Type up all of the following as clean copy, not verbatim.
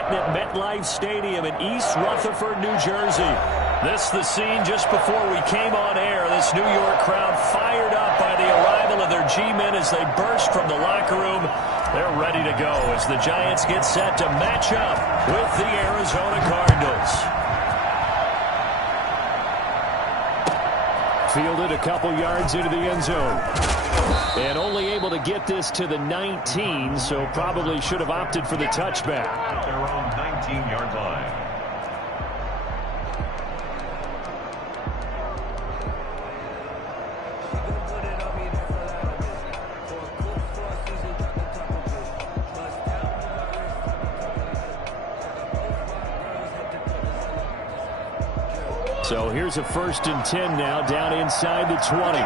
Manhattan at MetLife Stadium in East Rutherford, New Jersey. This is the scene just before we came on air. This New York crowd fired up by the arrival of their G-men as they burst from the locker room. They're ready to go as the Giants get set to match up with the Arizona Cardinals. Fielded a couple yards into the end zone. And only able to get this to the 19, so probably should have opted for the touchback. At their own 19-yard line. So here's a 1st and 10 now, down inside the 20.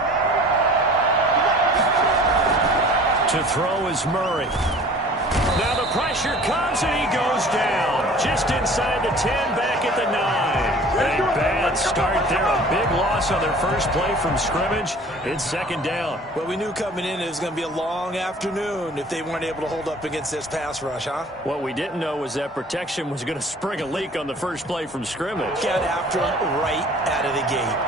To throw is Murray. Now the pressure comes and he goes down. Just inside the 10, back at the 9. A bad start there. A big loss on their first play from scrimmage. It's 2nd down. Well, we knew coming in it was going to be a long afternoon if they weren't able to hold up against this pass rush, huh? What we didn't know was that protection was going to spring a leak on the first play from scrimmage. Get after him right out of the gate.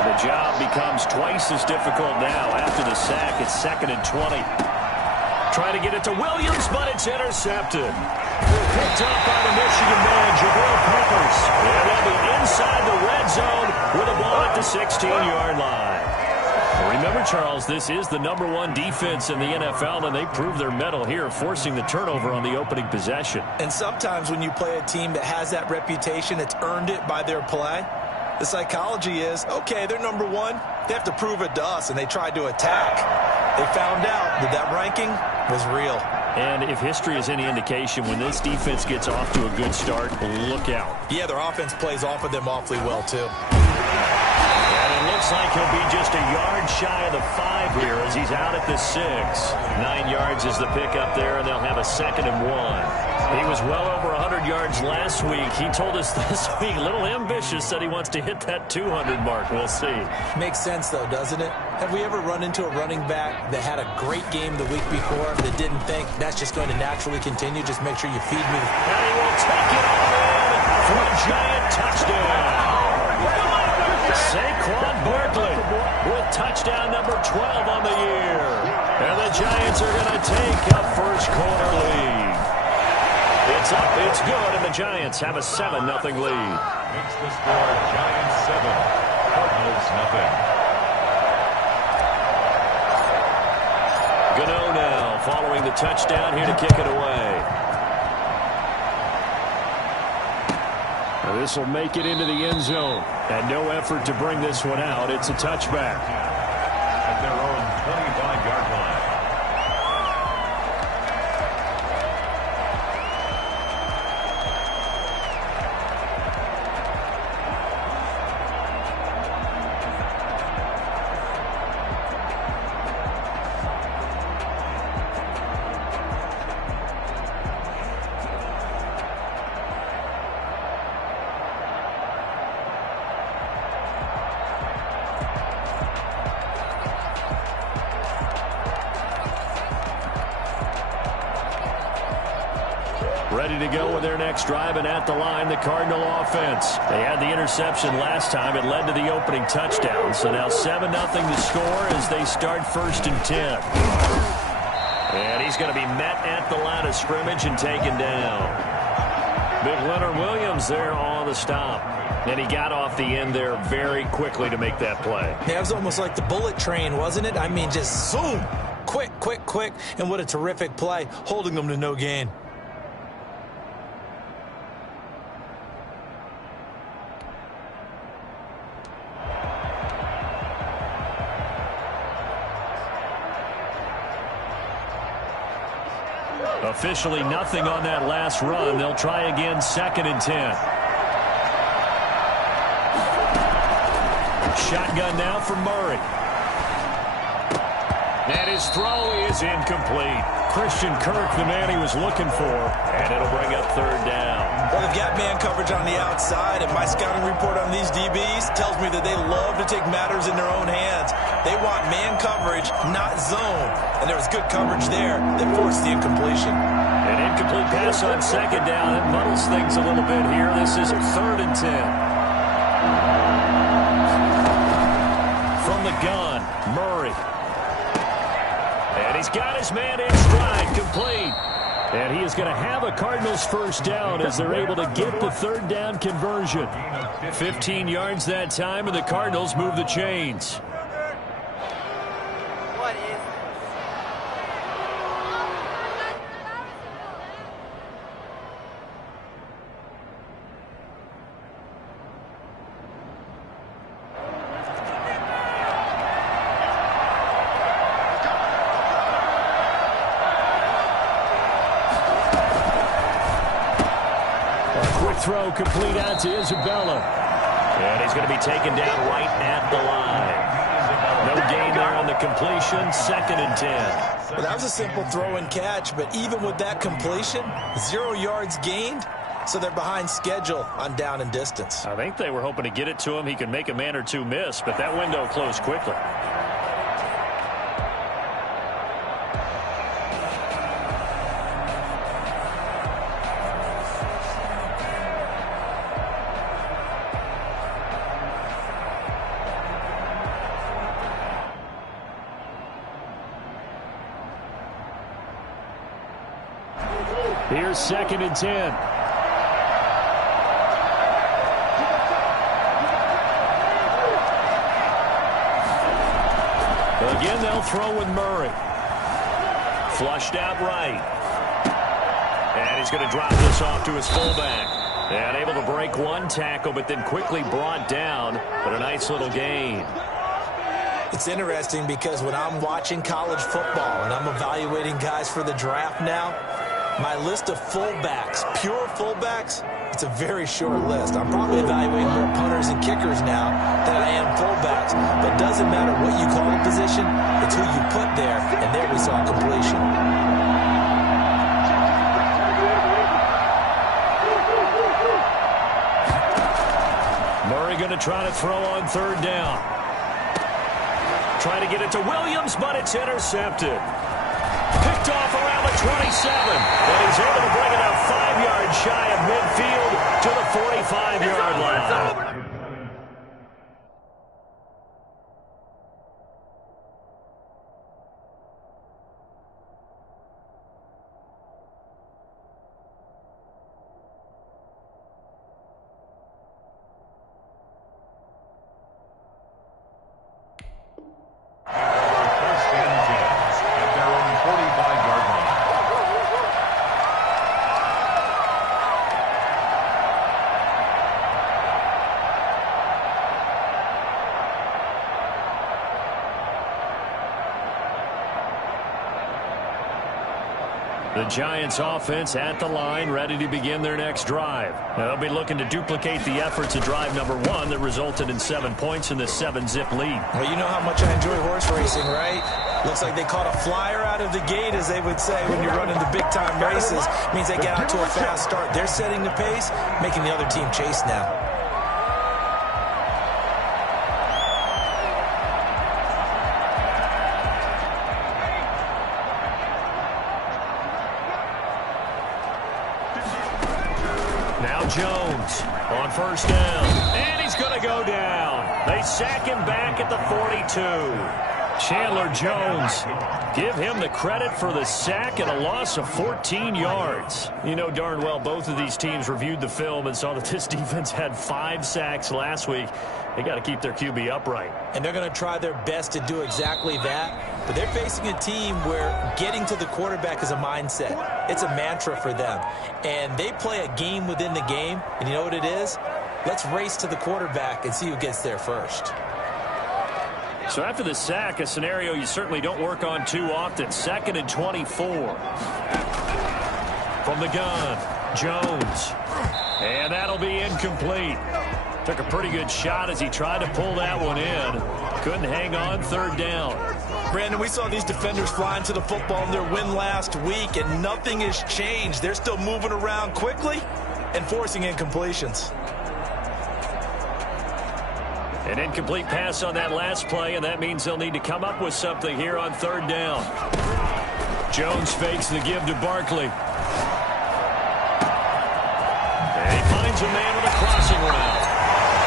And the job becomes twice as difficult now after the sack. It's 2nd and 20. Trying to get it to Williams, but it's intercepted. Picked up by the Michigan man, Jabril Peppers. And they'll be inside the red zone with a ball at the 16-yard line. Well, remember, Charles, this is the #1 defense in the NFL, and they prove their mettle here, forcing the turnover on the opening possession. And sometimes when you play a team that has that reputation, it's earned it by their play. The psychology is, okay, they're #1. They have to prove it to us, and they tried to attack. They found out that that ranking was real. And if history is any indication, when this defense gets off to a good start, look out. Yeah, their offense plays off of them awfully well, too. And it looks like he'll be just a yard shy of the 5 here as he's out at the 6. 9 yards is the pickup there, and they'll have a 2nd and 1. He was well over 100 yards last week. He told us this week, a little ambitious, said he wants to hit that 200 mark. We'll see. Makes sense, though, doesn't it? Have we ever run into a running back that had a great game the week before that didn't think that's just going to naturally continue? Just make sure you feed me. And he will take it all in for a giant touchdown. Saquon Barkley with touchdown number 12 on the year. And the Giants are going to take a first-quarter lead. It's up, it's good, and the Giants have a 7-0 lead. Makes the score Giants 7, Cardinals 0. Gano now following the touchdown here to kick it away. This will make it into the end zone. And no effort to bring this one out. It's a touchback. At their own 25-yard line. Ready to go with their next drive, and at the line, the Cardinal offense. They had the interception last time. It led to the opening touchdown. So now 7-0 to score as they start 1st and 10. And he's going to be met at the line of scrimmage and taken down. Big Leonard Williams there on the stop. And he got off the end there very quickly to make that play. Yeah, it was almost like the bullet train, wasn't it? I mean, just zoom. Quick, quick, quick. And what a terrific play, holding them to no gain. Officially nothing on that last run. They'll try again, 2nd and 10. Shotgun now for Murray. And his throw is incomplete. Christian Kirk, the man he was looking for, and it'll bring up 3rd down. Well, they've got man coverage on the outside, and my scouting report on these DBs tells me that they love to take matters in their own hands. They want man coverage, not zone. And there was good coverage there that forced the incompletion. An incomplete pass on second down. It muddles things a little bit here. This is 3rd and 10. From the gun, Murray. And he's got his man in stride, complete. And he is going to have a Cardinals first down as they're able to get the 3rd down conversion. 15 yards that time, and the Cardinals move the chains. What is Throw complete out to Isabella. And he's going to be taken down right at the line. No gain there on the completion. 2nd and 10. Well, that was a simple throw and catch, but even with that completion, 0 yards gained, so they're behind schedule on down and distance. I think they were hoping to get it to him. He could make a man or two miss, but that window closed quickly. Here's 2nd and 10. Again, they'll throw with Murray. Flushed out right. And he's going to drop this off to his fullback. And able to break one tackle, but then quickly brought down. But a nice little gain. It's interesting because when I'm watching college football and I'm evaluating guys for the draft now, my list of fullbacks, pure fullbacks, it's a very short list. I'm probably evaluating more punters and kickers now than I am fullbacks. But it doesn't matter what you call the position, it's who you put there, and there we saw completion. Murray going to try to throw on 3rd down. Trying to get it to Williams, but it's intercepted. Picked off around the 27, and he's able to bring it up 5 yards shy of midfield to the 45-yard line. The Giants offense at the line, ready to begin their next drive. They'll be looking to duplicate the efforts of drive number 1 that resulted in 7 points in the 7-zip lead. Well, you know how much I enjoy horse racing, right? Looks like they caught a flyer out of the gate, as they would say when you're running the big-time races. Means they get out to a fast start. They're setting the pace, making the other team chase now. Jones on 1st down, and he's going to go down. They sack him back at the 42. Chandler Jones, give him the credit for the sack and a loss of 14 yards. You know darn well both of these teams reviewed the film and saw that this defense had 5 sacks last week. They got to keep their QB upright. And they're going to try their best to do exactly that. But they're facing a team where getting to the quarterback is a mindset. It's a mantra for them. And they play a game within the game. And you know what it is? Let's race to the quarterback and see who gets there first. So after the sack, a scenario you certainly don't work on too often. 2nd and 24. From the gun, Jones. And that'll be incomplete. Took a pretty good shot as he tried to pull that one in. Couldn't hang on 3rd down. Brandon, we saw these defenders flying to the football in their win last week, and nothing has changed. They're still moving around quickly and forcing incompletions. An incomplete pass on that last play, and that means they'll need to come up with something here on 3rd down. Jones fakes the give to Barkley. a man with a crossing route.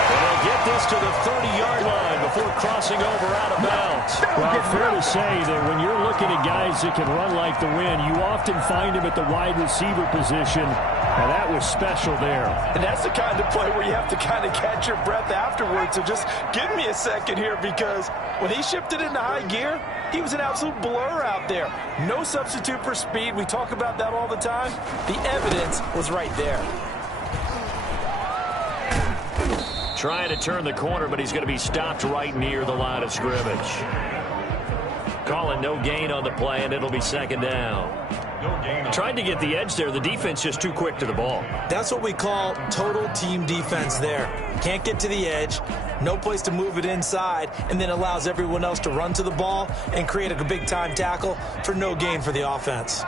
And he'll get this to the 30-yard line before crossing over out of bounds. Well, fair to say that when you're looking at guys that can run like the wind, you often find them at the wide receiver position, and that was special there. And that's the kind of play where you have to kind of catch your breath afterwards. So just give me a second here, because when he shifted into high gear, he was an absolute blur out there. No substitute for speed. We talk about that all the time. The evidence was right there. Trying to turn the corner, but he's going to be stopped right near the line of scrimmage. Calling no gain on the play, and it'll be second down. Tried to get the edge there. The defense just too quick to the ball. That's what we call total team defense there. Can't get to the edge, no place to move it inside, and then allows everyone else to run to the ball and create a big-time tackle for no gain for the offense.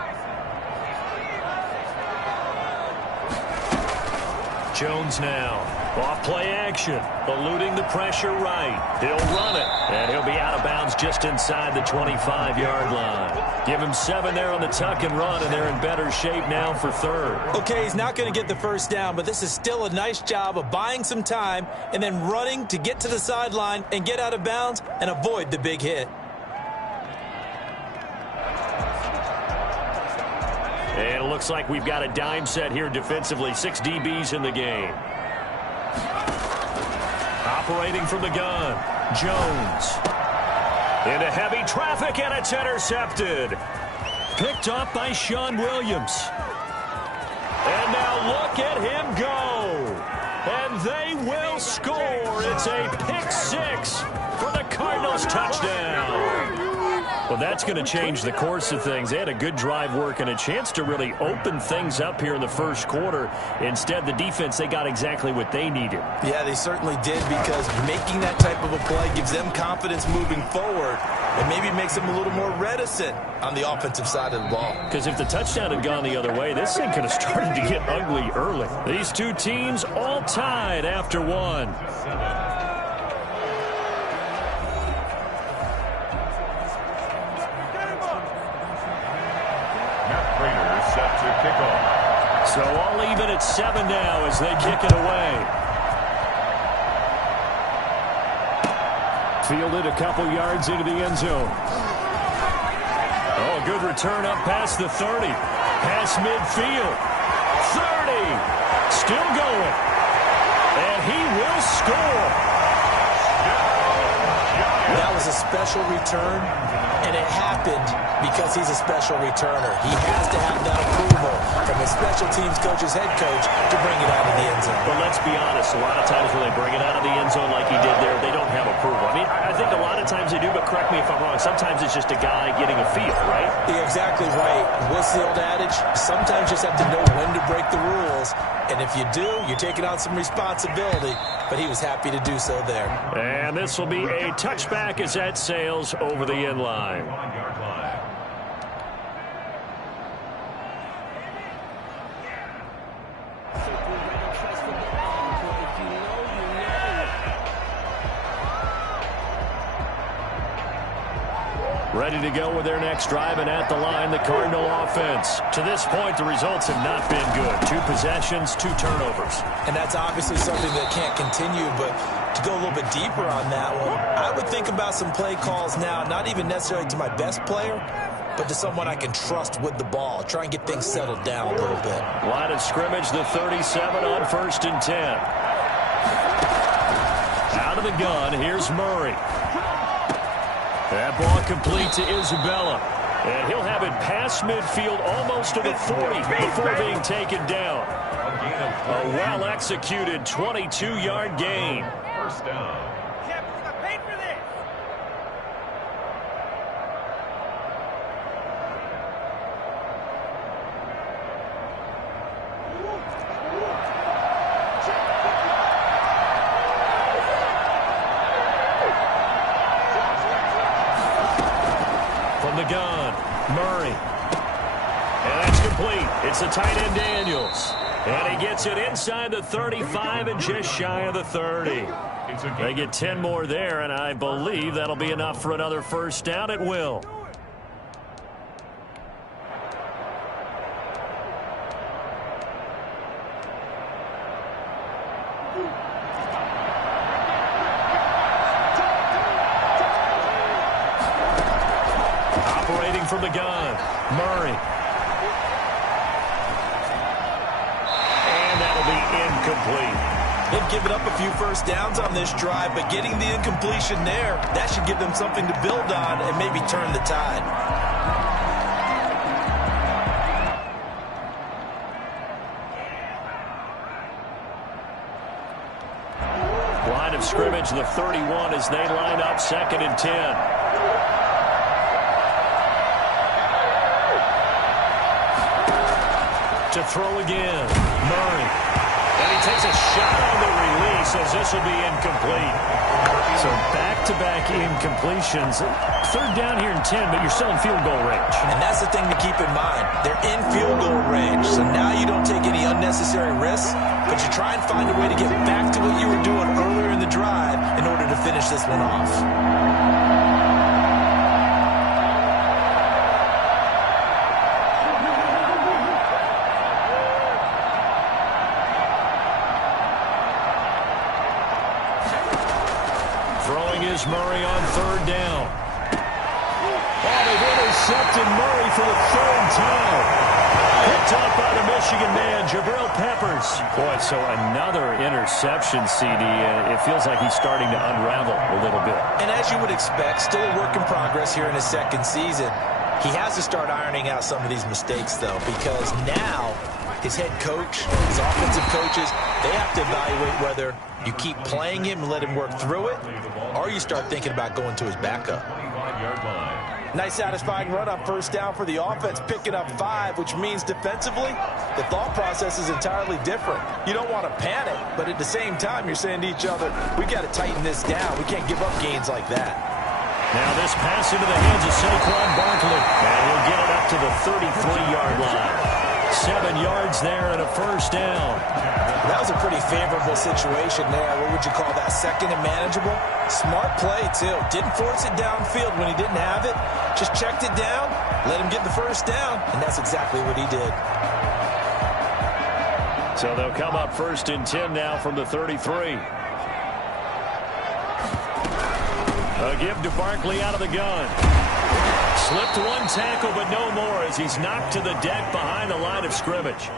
Jones now. Off play action, eluding the pressure right. He'll run it, and he'll be out of bounds just inside the 25-yard line. Give him 7 there on the tuck and run, and they're in better shape now for third. Okay, he's not going to get the first down, but this is still a nice job of buying some time and then running to get to the sideline and get out of bounds and avoid the big hit. And it looks like we've got a dime set here defensively. 6 DBs in the game. Operating from the gun, Jones. Into heavy traffic, and it's intercepted. Picked up by Sean Williams. And now look at him go. And they will score. It's a pick 6 for the Cardinals touchdown. Well, that's going to change the course of things. They had a good drive work and a chance to really open things up here in the first quarter. Instead, the defense, they got exactly what they needed. Yeah, they certainly did, because making that type of a play gives them confidence moving forward and maybe makes them a little more reticent on the offensive side of the ball. Because if the touchdown had gone the other way, this thing could have started to get ugly early. These two teams all tied after one. So all even at 7 now as they kick it away. Fielded a couple yards into the end zone. Oh, good return up past the 30. Past midfield. 30. Still going. And he will score. That was a special return, and it happened because he's a special returner. He has to have that approval from his special teams coach's head coach to bring it out of the end zone. But let's be honest, a lot of times when they bring it out of the end zone like he did there, they don't have approval. I mean, I think a lot of times they do, but correct me if I'm wrong. Sometimes it's just a guy getting a feel, right? You're exactly right. What's the old adage? Sometimes you just have to know when to break the rules. And if you do, you're taking on some responsibility. But he was happy to do so there. And this will be a touchback as that sails over the end line. Ready to go with their next drive, and at the line, the Cardinal offense. To this point, the results have not been good. 2 possessions, 2 turnovers. And that's obviously something that can't continue, but to go a little bit deeper on that one, I would think about some play calls now, not even necessarily to my best player, but to someone I can trust with the ball. Try and get things settled down a little bit. Line of scrimmage, the 37 on 1st and 10. Out of the gun, here's Murray. That ball complete to Isabella. And he'll have it past midfield almost to the 40 before being taken down. A well-executed 22-yard gain. First down. From the gun, Murray. And that's complete. It's the tight end Daniels. And he gets it inside the 35 and just shy of the 30. They get 10 more there, and I believe that'll be enough for another first down at will. Operating from the gun, Murray. And that'll be incomplete. They've given up a few first downs on this drive, but getting the incompletion there, that should give them something to build on and maybe turn the tide. Line of scrimmage, the 31 as they line up 2nd and 10. To throw again, Murray. And he takes a shot on the release as this will be incomplete. So back-to-back incompletions. 3rd down here and 10, but you're still in field goal range. And that's the thing to keep in mind. They're in field goal range, so now you don't take any unnecessary risks, but you try and find a way to get back to what you were doing earlier in the drive in order to finish this one off. Murray on 3rd down. Oh, they've intercepted Murray for the 3rd time. Picked up by the Michigan man, Jabril Peppers. Boy, so another interception, CD. It feels like he's starting to unravel a little bit. And as you would expect, still a work in progress here in his 2nd season. He has to start ironing out some of these mistakes, though, because now his head coach, his offensive coaches, they have to evaluate whether you keep playing him and let him work through it, or you start thinking about going to his backup. Nice satisfying run on 1st down for the offense, picking up 5, which means defensively, the thought process is entirely different. You don't want to panic, but at the same time, you're saying to each other, we got to tighten this down. We can't give up gains like that. Now this pass into the hands of Saquon Barkley, and he'll get it up to the 33-yard line. 7 yards there and a 1st down. That was a pretty favorable situation there. What would you call that? 2nd and manageable? Smart play, too. Didn't force it downfield when he didn't have it. Just checked it down, let him get the 1st down, and that's exactly what he did. So they'll come up 1st and 10 now from the 33. A give to Barkley out of the gun. Slipped 1 tackle, but no more as he's knocked to the deck behind the line of scrimmage.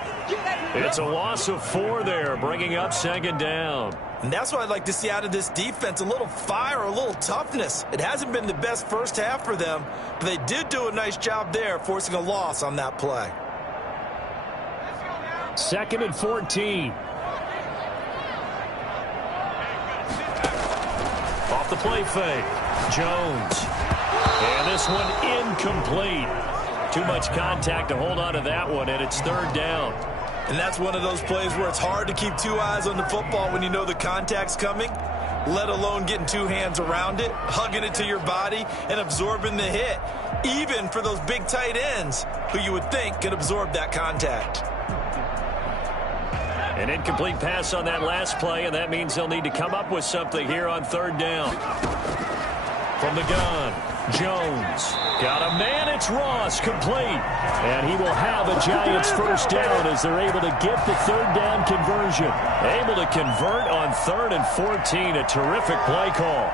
It's a loss of 4 there, bringing up 2nd down. And that's what I'd like to see out of this defense, a little fire, a little toughness. It hasn't been the best first half for them, but they did do a nice job there, forcing a loss on that play. 2nd and 14. Off the play fake, Jones. And this one incomplete. Too much contact to hold on to that one, and it's 3rd down. And that's one of those plays where it's hard to keep 2 eyes on the football when you know the contact's coming, let alone getting 2 hands around it, hugging it to your body, and absorbing the hit, even for those big tight ends who you would think could absorb that contact. An incomplete pass on that last play, and that means they'll need to come up with something here on 3rd down. From the gun, Jones. Got a man, it's Ross, complete. And he will have a Giants 1st down as they're able to get the 3rd down conversion. Able to convert on 3rd and 14, a terrific play call.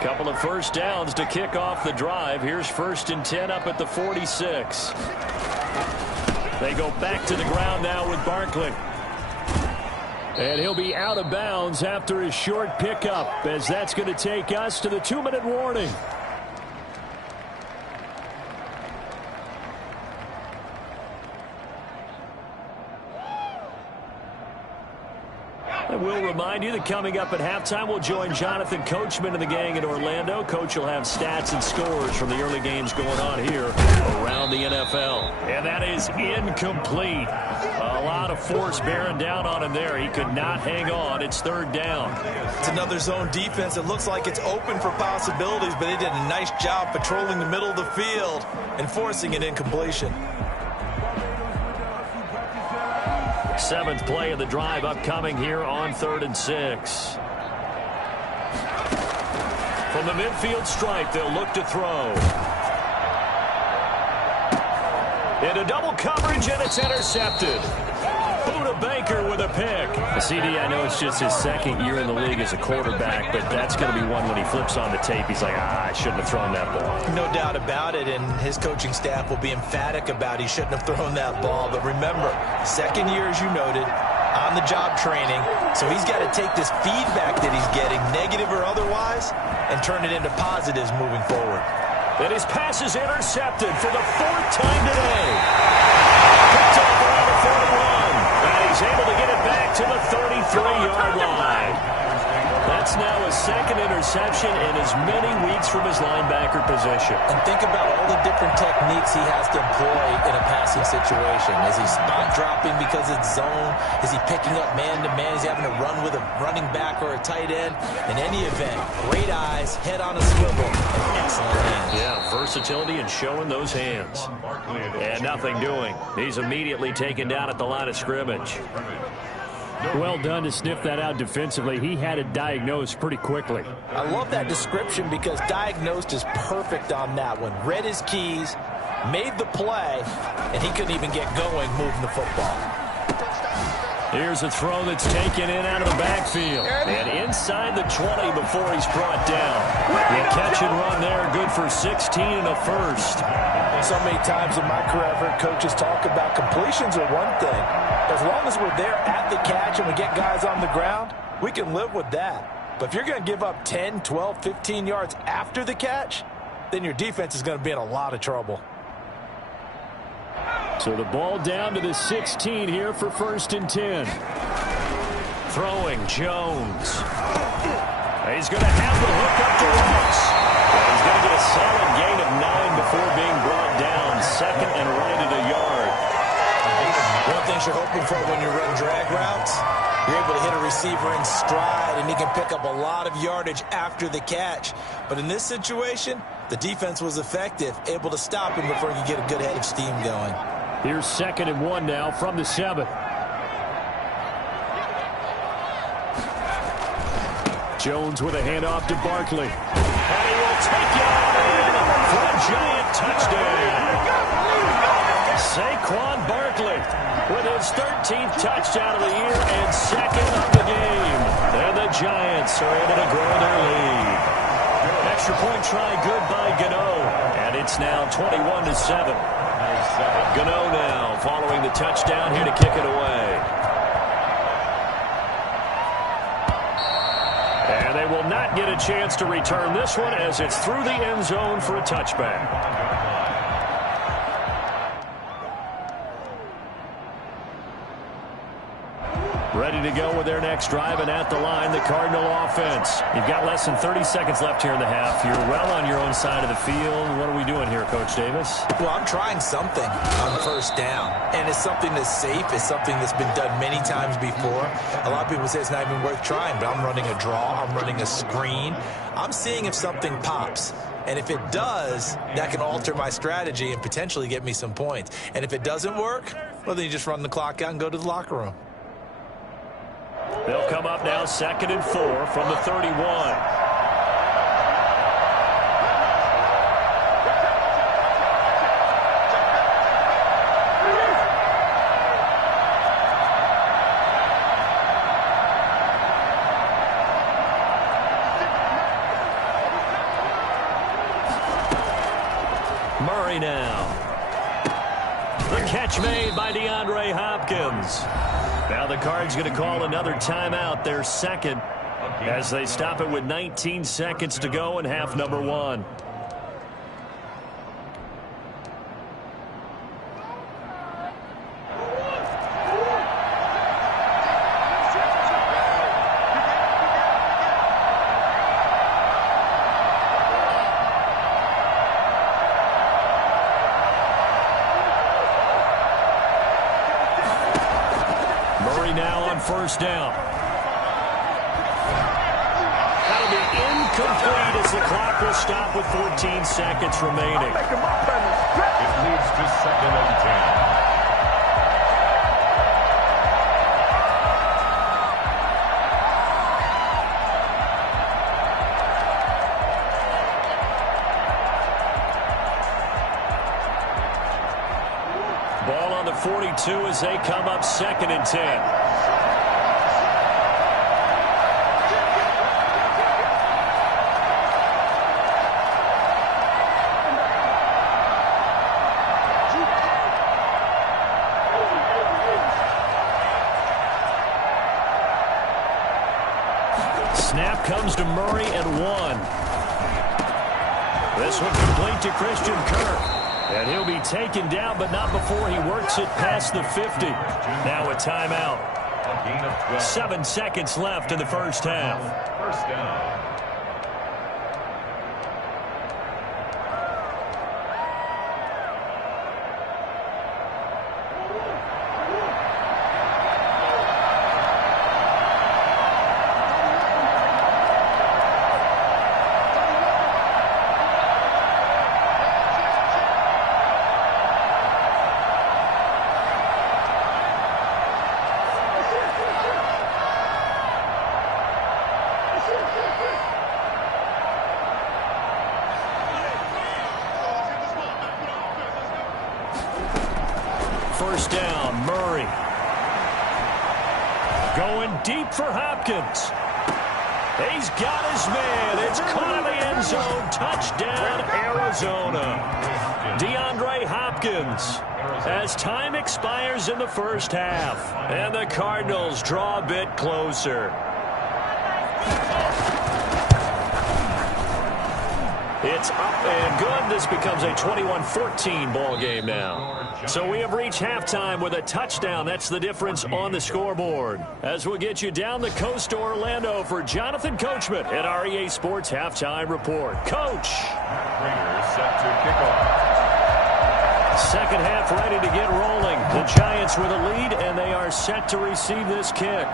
Couple of 1st downs to kick off the drive. Here's 1st and 10 up at the 46. They go back to the ground now with Barkley. And he'll be out of bounds after his short pickup, as that's going to take us to the 2-minute warning. And we'll remind you that coming up at halftime, we'll join Jonathan Coachman and the gang in Orlando. Coach will have stats and scores from the early games going on here around the NFL. And that is incomplete. A lot of force bearing down on him there. He could not hang on. It's 3rd down. It's another zone defense. It looks like it's open for possibilities, but they did a nice job patrolling the middle of the field and forcing an incompletion. 7th play of the drive upcoming here on 3rd and 6. From the midfield stripe, they'll look to throw. Into double coverage, and it's intercepted. Budda Baker with a pick. CD, I know it's just his second year in the league as a quarterback, but that's going to be one when he flips on the tape, he's like, I shouldn't have thrown that ball. No doubt about it, and his coaching staff will be emphatic about he shouldn't have thrown that ball. But remember, second year, as you noted, on-the-job training, so he's got to take this feedback that he's getting, negative or otherwise, and turn it into positives moving forward. And his pass is intercepted for the fourth time today. Picked up around the 41. And he's able to get it back to the 33-yard line. That's now his second interception in as many weeks from his linebacker position. And think about all the different techniques he has to employ in a passing situation. Is he spot dropping because it's zone? Is he picking up man-to-man? Is he having to run with a running back or a tight end? In any event, great eyes, head on a swivel, and excellent hands. Yeah, versatility and showing those hands. And nothing doing. He's immediately taken down at the line of scrimmage. Well done to sniff that out defensively. He had it diagnosed pretty quickly. I love that description because diagnosed is perfect on that one. Read his keys, made the play, and he couldn't even get going moving the football. Here's a throw that's taken in out of the backfield. And inside the 20 before he's brought down. The catch and run there, good for 16 and a first. So many times in my career, I've heard coaches talk about completions are one thing. As long as we're there at the catch and we get guys on the ground, we can live with that. But if you're going to give up 10, 12, 15 yards after the catch, then your defense is going to be in a lot of trouble. So the ball down to the 16 here for 1st and 10. Throwing Jones. He's going to have the hook up to Ross. He's going to get a solid gain of 9 before being brought down. Second and right at a yard. One thing you're hoping for when you run drag routes, you're able to hit a receiver in stride, and he can pick up a lot of yardage after the catch. But in this situation, the defense was effective, able to stop him before he could get a good head of steam going. Here's 2nd and 1 now from the 7. Jones with a handoff to Barkley. And he will take it on for a giant touchdown. Saquon Barkley with his 13th touchdown of the year and 2nd of the game. And the Giants are able to grow their lead. Extra point try good by Gano. And it's now 21-7. Gano now following the touchdown here to kick it away. And they will not get a chance to return this one as it's through the end zone for a touchback. Ready to go with their next drive, and at the line, the Cardinal offense. You've got less than 30 seconds left here in the half. You're well on your own side of the field. What are we doing here, Coach Davis? Well, I'm trying something on 1st down, and it's something that's safe. It's something that's been done many times before. A lot of people say it's not even worth trying, but I'm running a draw. I'm running a screen. I'm seeing if something pops. And if it does, that can alter my strategy and potentially get me some points. And if it doesn't work, well, then you just run the clock out and go to the locker room. They'll come up now 2nd and 4 from the 31. Murray now. The catch made by DeAndre Hopkins. Now the Cards going to call another timeout, their 2nd, as they stop it with 19 seconds to go in half number 1. Now on 1st down. That'll be incomplete as the clock will stop with 14 seconds remaining. It leads to 2nd and 10. the 42 as they come up 2nd and 10. Snap comes to Murray at 1. This one complete to Christian Kirk. And he'll be taken down, but not before he works it past the 50. Now a timeout. 7 seconds left in the first half. First down. First down, Murray. Going deep for Hopkins. He's got his man. It's caught in the end zone. Touchdown, Arizona. DeAndre Hopkins. As time expires in the first half. And the Cardinals draw a bit closer. It's up and good. This becomes a 21-14 ball game now. So we have reached halftime with a touchdown. That's the difference on the scoreboard. As we'll get you down the coast to Orlando for Jonathan Coachman at our EA Sports Halftime Report. Coach. Raiders set to kick off. Second half ready to get rolling. The Giants with a lead, and they are set to receive this kick.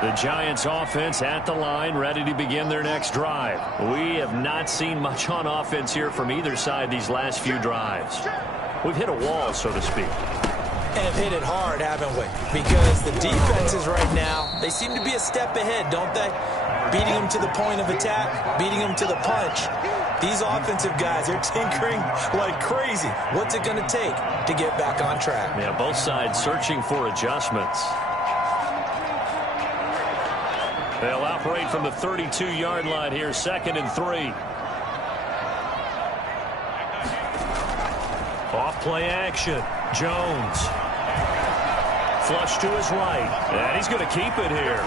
The Giants offense at the line, ready to begin their next drive. We have not seen much on offense here from either side these last few drives. We've hit a wall, so to speak. And hit it hard, haven't we? Because the defenses right now, they seem to be a step ahead, don't they? Beating them to the point of attack, beating them to the punch. These offensive guys, they're tinkering like crazy. What's it going to take to get back on track? Yeah, both sides searching for adjustments. They'll operate from the 32-yard line here, 2nd and 3. Off play action. Jones. Flush to his right. And he's going to keep it here.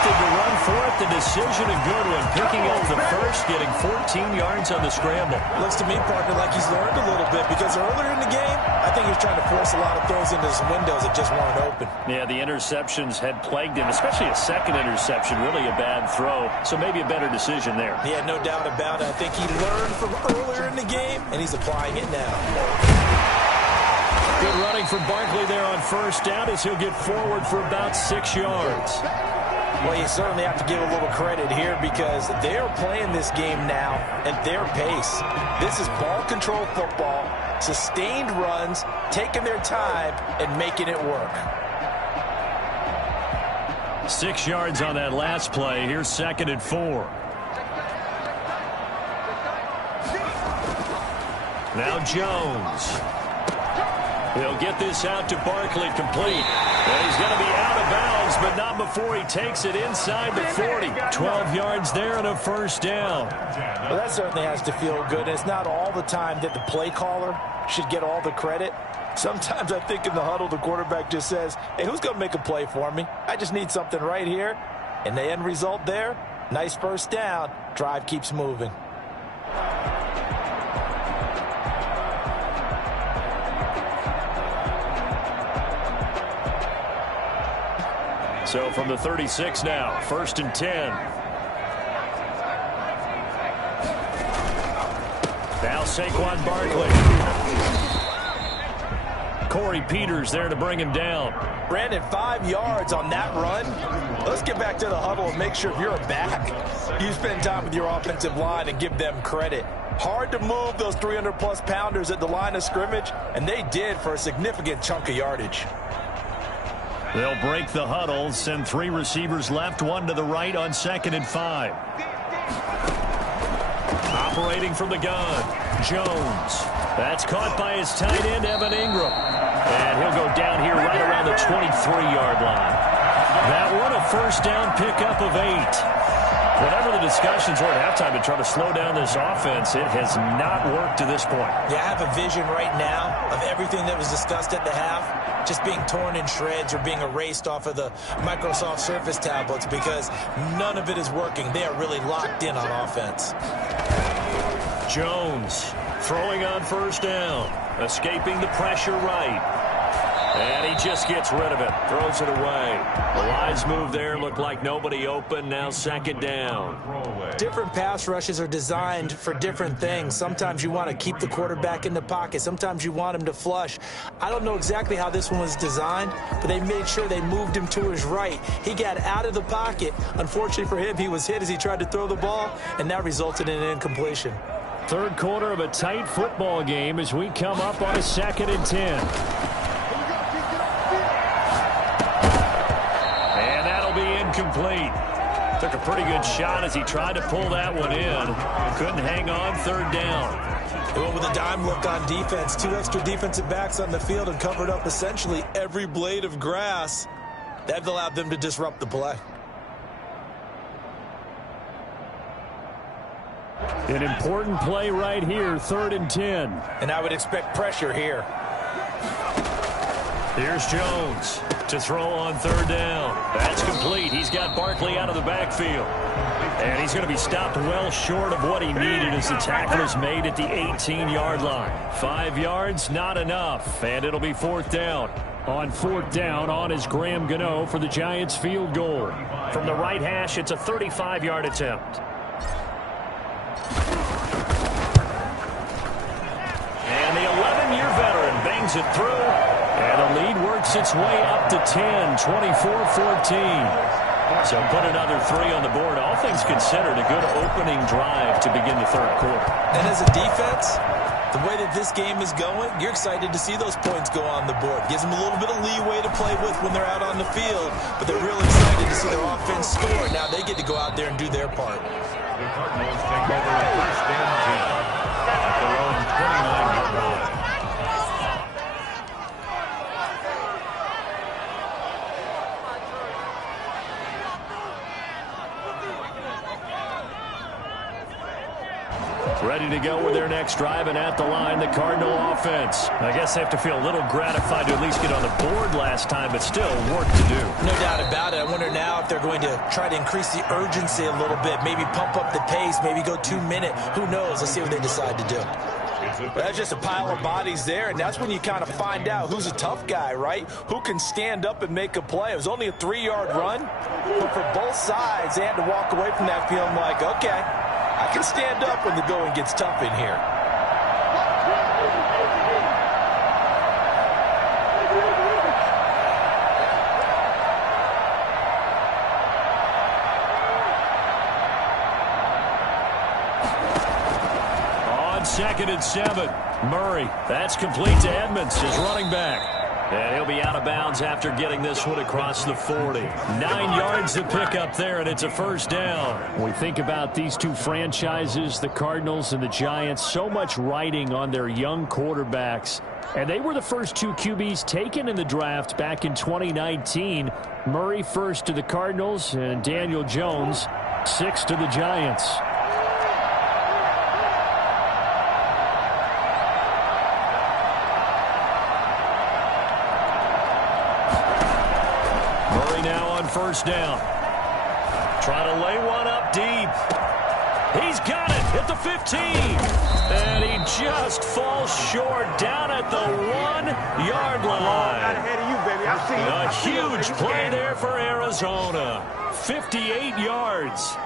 Opted to run for it. The decision a good one. Picking up the first, getting 14 yards on the scramble. Looks to me, partner, like he's learned a little bit because earlier in the game, I think he was trying to force a lot of throws into some windows that just weren't open. Yeah, the interceptions had plagued him, especially a second interception, really a bad throw. So maybe a better decision there. Yeah, no doubt about it. I think he learned from earlier in the game, and he's applying it now. Good running from Barkley there on first down as he'll get forward for about 6 yards. Well, you certainly have to give a little credit here because they're playing this game now at their pace. This is ball control football, sustained runs, taking their time, and making it work. 6 yards on that last play. Here's 2nd and 4. Now Jones. He'll get this out to Barkley complete. And he's going to be out of bounds, but not before he takes it inside the 40. 12 yards there and a first down. Well, that certainly has to feel good. It's not all the time that the play caller should get all the credit. Sometimes I think in the huddle, the quarterback just says, hey, who's going to make a play for me? I just need something right here. And the end result there, nice first down. Drive keeps moving. So from the 36 now, 1st and 10. Now Saquon Barkley. Corey Peters there to bring him down. Brandon, 5 yards on that run. Let's get back to the huddle and make sure if you're a back, you spend time with your offensive line and give them credit. Hard to move those 300-plus pounders at the line of scrimmage, and they did for a significant chunk of yardage. They'll break the huddle, send 3 receivers left, 1 to the right on 2nd and 5. Operating from the gun, Jones. That's caught by his tight end, Evan Ingram. And he'll go down here right around the 23-yard line. That one, a first down pickup of 8. Whatever the discussions were at halftime to try to slow down this offense, it has not worked to this point. Yeah, I have a vision right now of everything that was discussed at the half just being torn in shreds or being erased off of the Microsoft Surface tablets because none of it is working. They are really locked in on offense. Jones throwing on first down, escaping the pressure right. And he just gets rid of it, throws it away. The lines move there, look like nobody open, now 2nd down. Different pass rushes are designed for different things. Sometimes you want to keep the quarterback in the pocket. Sometimes you want him to flush. I don't know exactly how this one was designed, but they made sure they moved him to his right. He got out of the pocket. Unfortunately for him, he was hit as he tried to throw the ball, and that resulted in an incompletion. Third quarter of a tight football game as we come up on a 2nd and 10. Incomplete. Took a pretty good shot as he tried to pull that one in. Couldn't hang on, 3rd down. They went with a dime look on defense. 2 extra defensive backs on the field and covered up essentially every blade of grass. That allowed them to disrupt the play. An important play right here, 3rd and 10. And I would expect pressure here. Here's Jones to throw on 3rd down. That's complete. He's got Barkley out of the backfield. And he's going to be stopped well short of what he needed as the tackle is made at the 18-yard line. 5 yards, not enough. And it'll be 4th down. On 4th down, on is Graham Gano for the Giants field goal. From the right hash, it's a 35-yard attempt. And the 11-year veteran bangs it through. And the lead works its way up to 10, 24-14. So put another 3 on the board. All things considered, a good opening drive to begin the 3rd quarter. And as a defense, the way that this game is going, you're excited to see those points go on the board. Gives them a little bit of leeway to play with when they're out on the field, but they're real excited to see their offense score. Now they get to go out there and do their part. The Cardinals take over 1st and 10 at their own 29-yard line. Ready to go with their next drive, and at the line, the Cardinal offense. I guess they have to feel a little gratified to at least get on the board last time, but still work to do. No doubt about it. I wonder now if they're going to try to increase the urgency a little bit, maybe pump up the pace, maybe go 2-minute. Who knows? Let's see what they decide to do. That's just a pile of bodies there, and that's when you kind of find out who's a tough guy, right? Who can stand up and make a play. It was only a 3-yard run, but for both sides, they had to walk away from that feeling like, okay, I can stand up when the going gets tough in here. On 2nd and 7, Murray. That's complete to Edmonds, his running back. And he'll be out of bounds after getting this one across the 40. 9 yards to pick up there, and it's a 1st down. When we think about these two franchises, the Cardinals and the Giants, so much riding on their young quarterbacks. And they were the first 2 QBs taken in the draft back in 2019. Murray first to the Cardinals, and Daniel Jones 6th to the Giants. First down. Try to lay one up deep. He's got it at the 15. And he just falls short down at the 1-yard line. A huge play there for Arizona. 58 yards.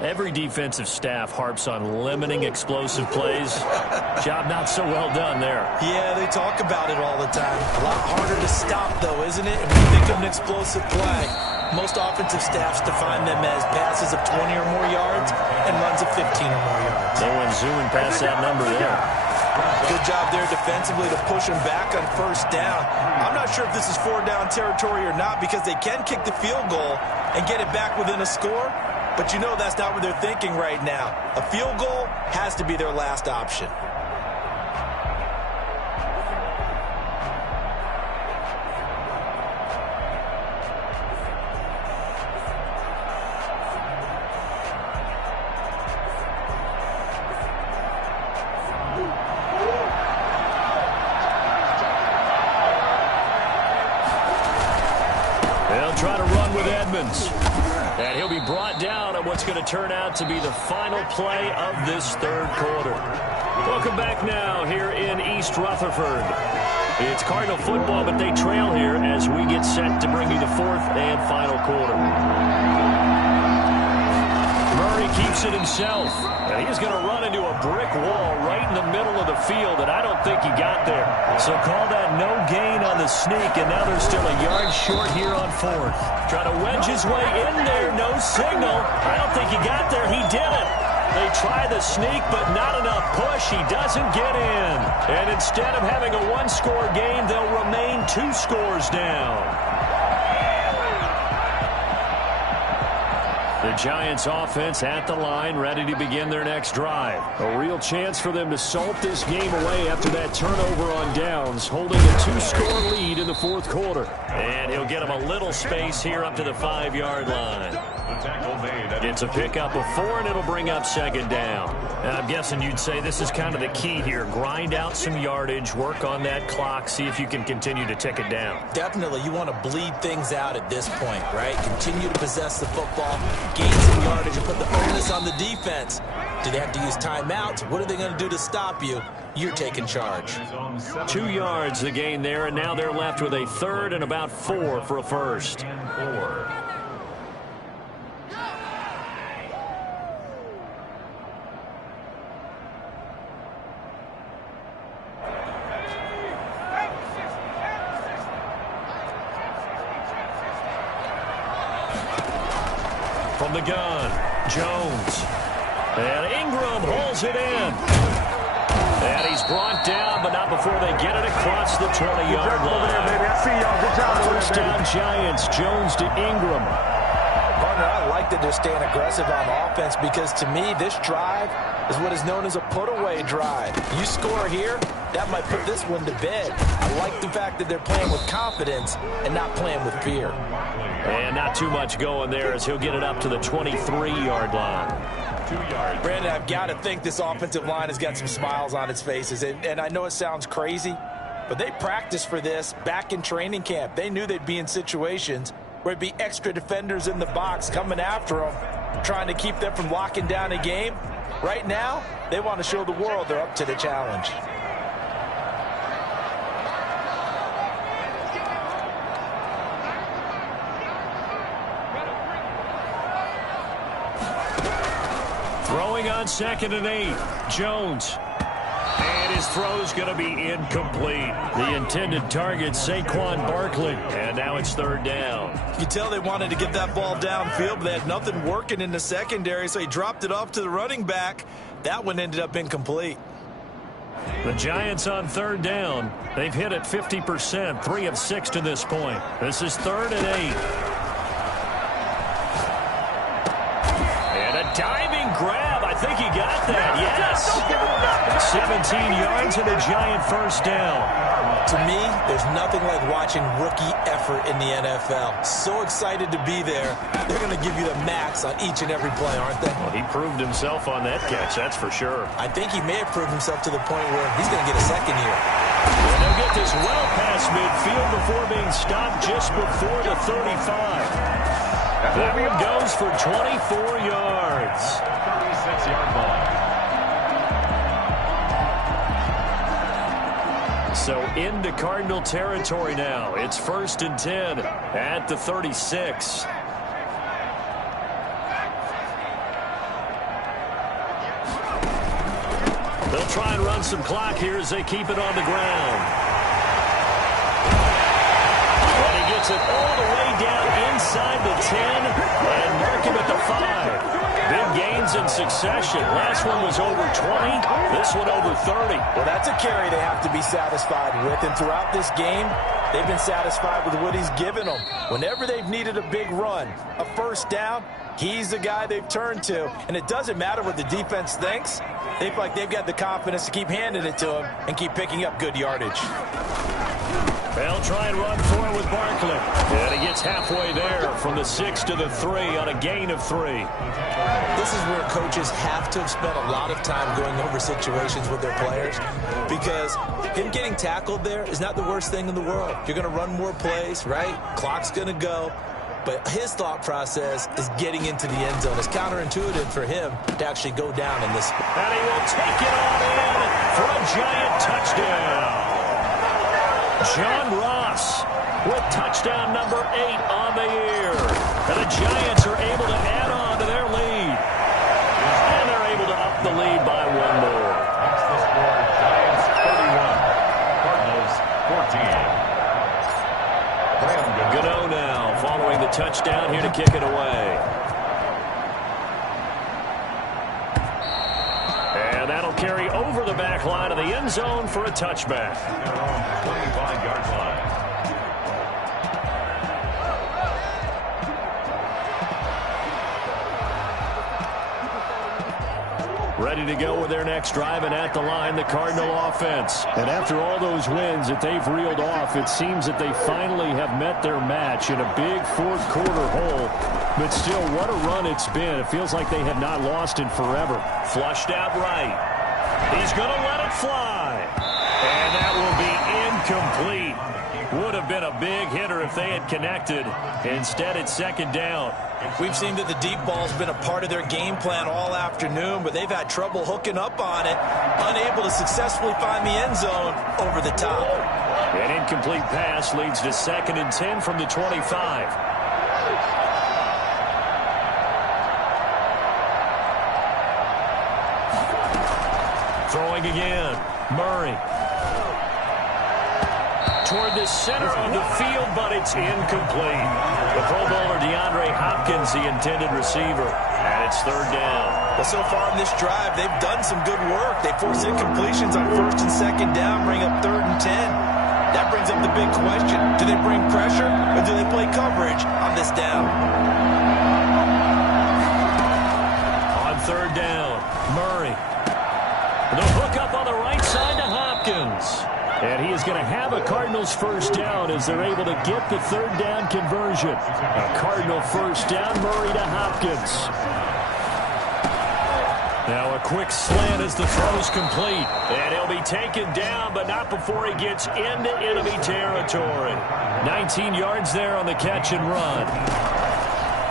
Every defensive staff harps on limiting explosive plays. Job not so well done there. Yeah, they talk about it all the time. A lot harder to stop, though, isn't it? And when you think of an explosive play, most offensive staffs define them as passes of 20 or more yards and runs of 15 or more yards. So when zooming past that number there. Good job there defensively to push him back on first down. I'm not sure if this is 4-down territory or not because they can kick the field goal and get it back within a score, but you know that's not what they're thinking right now. A field goal has to be their last option. Try to run with Edmonds. And he'll be brought down at what's going to turn out to be the final play of this third quarter. Welcome back now here in East Rutherford. It's Cardinal football, but they trail here as we get set to bring you the fourth and final quarter. Murray keeps it himself. And he's going to run into a brick wall right in the middle of the field, and I don't think he got there. So call that no gain on the sneak, and now they're still a yard short here on fourth. Trying to wedge his way in there, no signal. I don't think he got there. He did it. They try the sneak, but not enough push. He doesn't get in. And instead of having a one-score game, they'll remain 2 scores down. The Giants offense at the line, ready to begin their next drive. A real chance for them to salt this game away after that turnover on downs, holding a 2-score lead in the fourth quarter. And he'll get him a little space here up to the 5-yard line. It's a pickup of 4, and it'll bring up second down. And I'm guessing you'd say this is kind of the key here. Grind out some yardage, work on that clock, see if you can continue to tick it down. Definitely, you want to bleed things out at this point, right? Continue to possess the football, gain some yardage, and put the onus on the defense. Do they have to use timeouts? What are they going to do to stop you? You're taking charge. 2 yards the gain there, and now they're left with a third and about 4 for a first. From the gun, Jones. And Ingram hauls it in. And he's brought down, but not before they get it across the 20-yard line. First down, Giants. Jones to Ingram. Partner, I like that they're staying aggressive on offense because, to me, this drive is what is known as a put-away drive. You score here, that might put this one to bed. I like the fact that they're playing with confidence and not playing with fear. And not too much going there as he'll get it up to the 23-yard line. 2 yards. Brandon, I've got to think this offensive line has got some smiles on its faces. And I know it sounds crazy, but they practiced for this back in training camp. They knew they'd be in situations where it'd be extra defenders in the box coming after them, trying to keep them from locking down a game. Right now, they want to show the world they're up to the challenge. Throwing on 2nd and 8, Jones. And his throw's going to be incomplete. The intended target, Saquon Barkley. And now it's 3rd down. You can tell they wanted to get that ball downfield, but they had nothing working in the secondary, so he dropped it off to the running back. That one ended up incomplete. The Giants on 3rd down. They've hit it 50%, 3 of 6 to this point. This is 3rd and 8. And a diving grab. I think he got that. Yes. 17 yards and a Giant first down. To me, there's nothing like watching rookie effort in the NFL. So excited to be there. They're going to give you the max on each and every play, aren't they? Well, he proved himself on that catch, that's for sure. I think he may have proved himself to the point where he's going to get a second here. And they'll get this well past midfield before being stopped just before the 35. That one goes for 24 yards. 36-yard ball. So into Cardinal territory now. It's 1st and 10 at the 36. They'll try and run some clock here as they keep it on the ground. And he gets it all the way down inside the 10 and mark him at the 5. Big gains in succession. Last one was over 20. This one over 30. Well, that's a carry they have to be satisfied with. And throughout this game, they've been satisfied with what he's given them. Whenever they've needed a big run, a first down, he's the guy they've turned to. And it doesn't matter what the defense thinks. They feel like they've got the confidence to keep handing it to him and keep picking up good yardage. They'll try and run for it with Barkley. And he gets halfway there from the 6 to the 3 on a gain of 3. This is where coaches have to have spent a lot of time going over situations with their players, because him getting tackled there is not the worst thing in the world. You're going to run more plays, right? Clock's going to go. But his thought process is getting into the end zone. It's counterintuitive for him to actually go down in this. And he will take it on in for a giant touchdown. John Ross with touchdown number 8 on the year. And the Giants are able to add on to their lead. And they're able to up the lead by 1 more. That's the score. Giants 31, Cardinals 14. Gano now following the touchdown here to kick it away. And that'll carry over the back line of the end zone for a touchback. 25-yard line. Ready to go with their next drive, and at the line, the Cardinal offense. And after all those wins that they've reeled off, it seems that they finally have met their match in a big fourth-quarter hole. But still, what a run it's been. It feels like they have not lost in forever. Flushed out right. He's going to let it fly. And that will be incomplete. Would have been a big hitter if they had connected. Instead, it's second down. We've seen that the deep ball's been a part of their game plan all afternoon, but they've had trouble hooking up on it, unable to successfully find the end zone over the top. An incomplete pass leads to 2nd and 10 from the 25. Throwing again. Murray. Toward the center of the field, but it's incomplete. The Pro Bowler DeAndre Hopkins, the intended receiver. And it's 3rd down. Well, so far in this drive, they've done some good work. They force incompletions on 1st and 2nd down, bring up 3rd and 10. That brings up the big question. Do they bring pressure, or do they play coverage on this down? On 3rd down, Murray. The hook up on the right side to Hopkins. And he is going to have a Cardinals first down as they're able to get the 3rd down conversion. A Cardinal first down, Murray to Hopkins. Now a quick slant as the throw's complete. And he'll be taken down, but not before he gets into enemy territory. 19 yards there on the catch and run.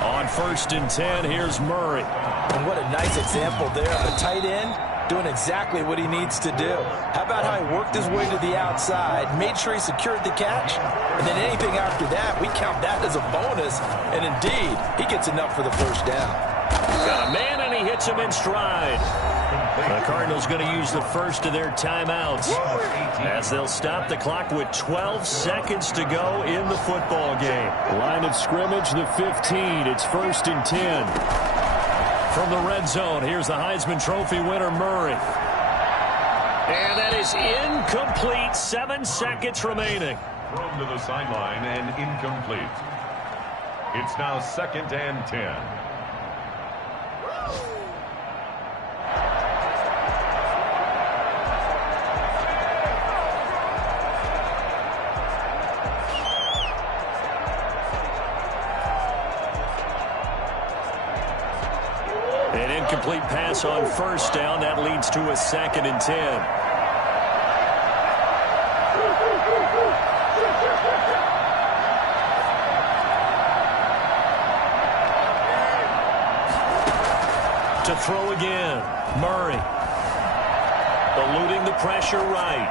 On 1st and 10, here's Murray. And what a nice example there of a tight end doing exactly what he needs to do. How about how he worked his way to the outside, made sure he secured the catch, and then anything after that, we count that as a bonus, and indeed, he gets enough for the first down. Got a man, and he hits him in stride. The Cardinals going to use the first of their timeouts as they'll stop the clock with 12 seconds to go in the football game. Line of scrimmage, the 15. It's 1st and 10. From the red zone, here's the Heisman Trophy winner, Murray. And that is incomplete. 7 seconds remaining. Thrown to the sideline and incomplete. It's now 2nd and 10. An incomplete pass on 1st down. That leads to a 2nd and 10. To throw again, Murray. Eluding the pressure right.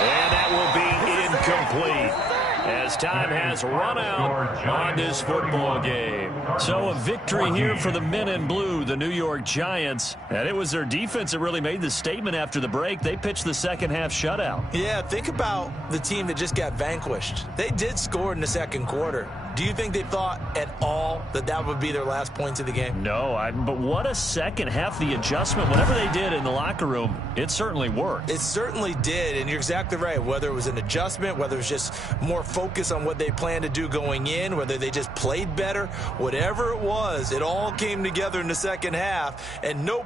And that will be incomplete as time has run out on this football game. So a victory here for the men in blue, the New York Giants. And it was their defense that really made the statement after the break. They pitched the second half shutout. Yeah, think about the team that just got vanquished. They did score in the 2nd quarter. Do you think they thought at all that that would be their last points of the game? No, but what a second half. The adjustment, whatever they did in the locker room, it certainly worked. It certainly did, and you're exactly right. Whether it was an adjustment, whether it was just more focus on what they planned to do going in, whether they just played better, whatever it was, it all came together in the second half, and no